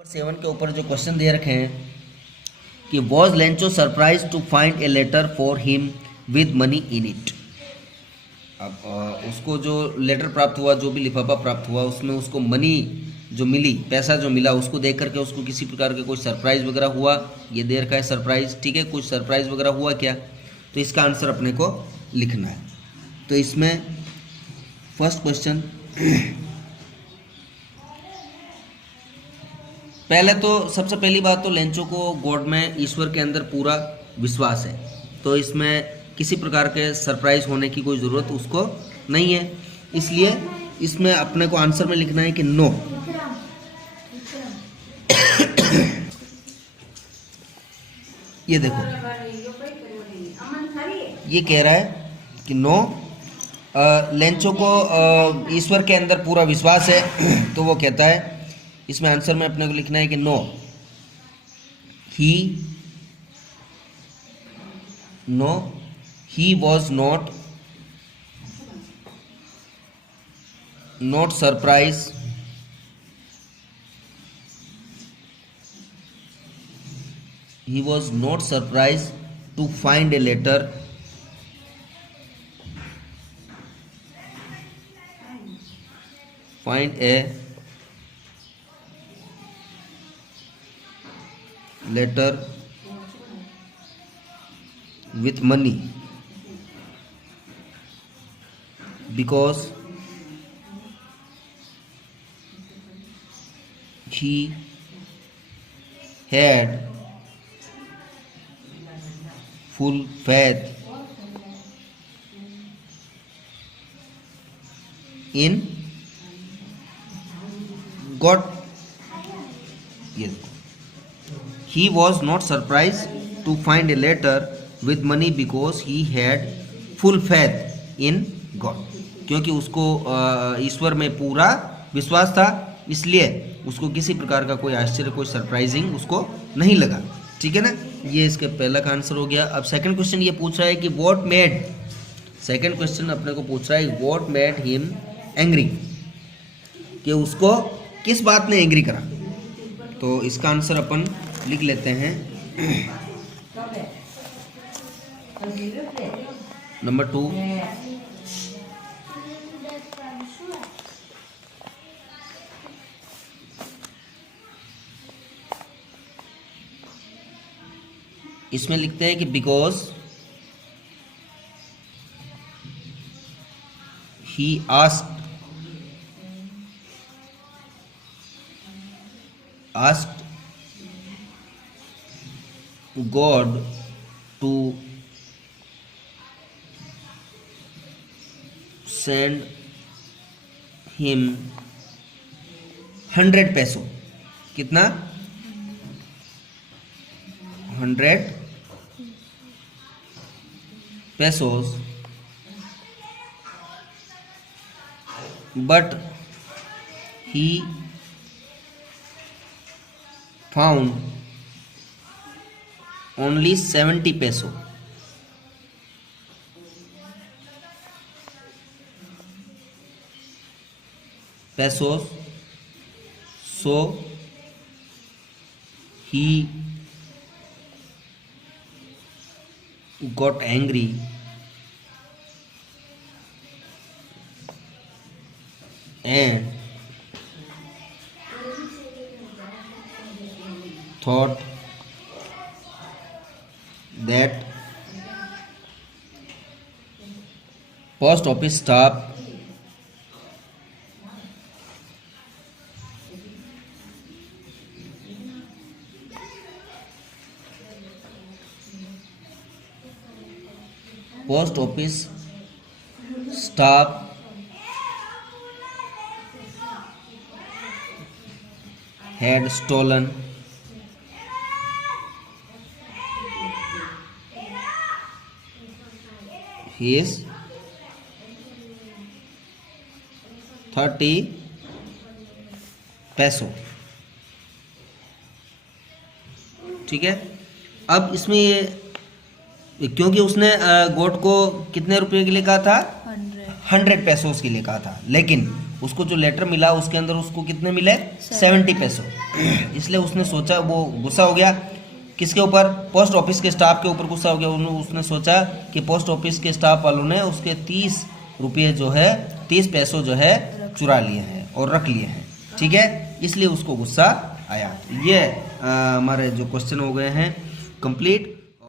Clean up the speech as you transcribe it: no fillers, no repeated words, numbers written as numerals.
Number 7 के ऊपर जो क्वेश्चन दे रखे हैं कि was Lencho surprise to find a letter for him with money in it. अब उसको जो लेटर प्राप्त हुआ, जो भी लिफाफा प्राप्त हुआ, उसमें उसको मनी जो मिली, पैसा जो मिला, उसको देख करके उसको किसी प्रकार के कोई सरप्राइज वगैरह हुआ। ये दे रखा है सरप्राइज, ठीक है, कुछ सरप्राइज वगैरह हुआ क्या, तो इसका आंसर अपने को लिखना है। तो इसमें फर्स्ट क्वेश्चन, पहले तो सबसे पहली बात तो लेंचो को गॉड में, ईश्वर के अंदर पूरा विश्वास है, तो इसमें किसी प्रकार के सरप्राइज होने की कोई ज़रूरत उसको नहीं है। इसलिए इसमें अपने को आंसर में लिखना है कि नो। ये देखो, ये कह रहा है कि नो, लेंचो को ईश्वर के अंदर पूरा विश्वास है, तो वो कहता है, इसमें आंसर में अपने को लिखना है कि no, he was not surprise to find a letter with money because he had full faith in God. Yes. He was not surprised to find a letter with money because he had full faith in God. क्योंकि उसको ईश्वर में पूरा विश्वास था, इसलिए उसको किसी प्रकार का कोई आश्चर्य, कोई सरप्राइजिंग उसको नहीं लगा। ठीक है ना, ये इसका पहला का आंसर हो गया। अब सेकंड क्वेश्चन ये पूछ रहा है कि सेकंड क्वेश्चन अपने को पूछ रहा है व्हाट मेड हिम एंग्री, कि उसको किस बात ने एंग्री करा। तो इसका आंसर अपन लिख लेते हैं, नंबर 2, इसमें लिखते हैं कि because he asked God to send him 100 पैसों। कितना? 100 pesos, but he found only 70 pesos. So he got angry and thought that post office staff had stolen his 30 पैसों। ठीक है, अब इसमें ये, क्योंकि उसने गोट को कितने रुपए के लिए कहा था, 100 पैसों के लिए कहा था, लेकिन उसको जो लेटर मिला उसके अंदर उसको कितने मिले 70 पैसे। इसलिए उसने सोचा, वो गुस्सा हो गया किसके ऊपर, पोस्ट ऑफिस के स्टाफ के ऊपर गुस्सा हो गया। उसने सोचा कि पोस्ट ऑफिस के स्टाफ वालों ने उसके 30 रुपये जो है 30 पैसों जो है चुरा लिए हैं और रख लिए हैं, ठीक है, इसलिए उसको गुस्सा आया। ये हमारे जो क्वेश्चन हो गए हैं कंप्लीट।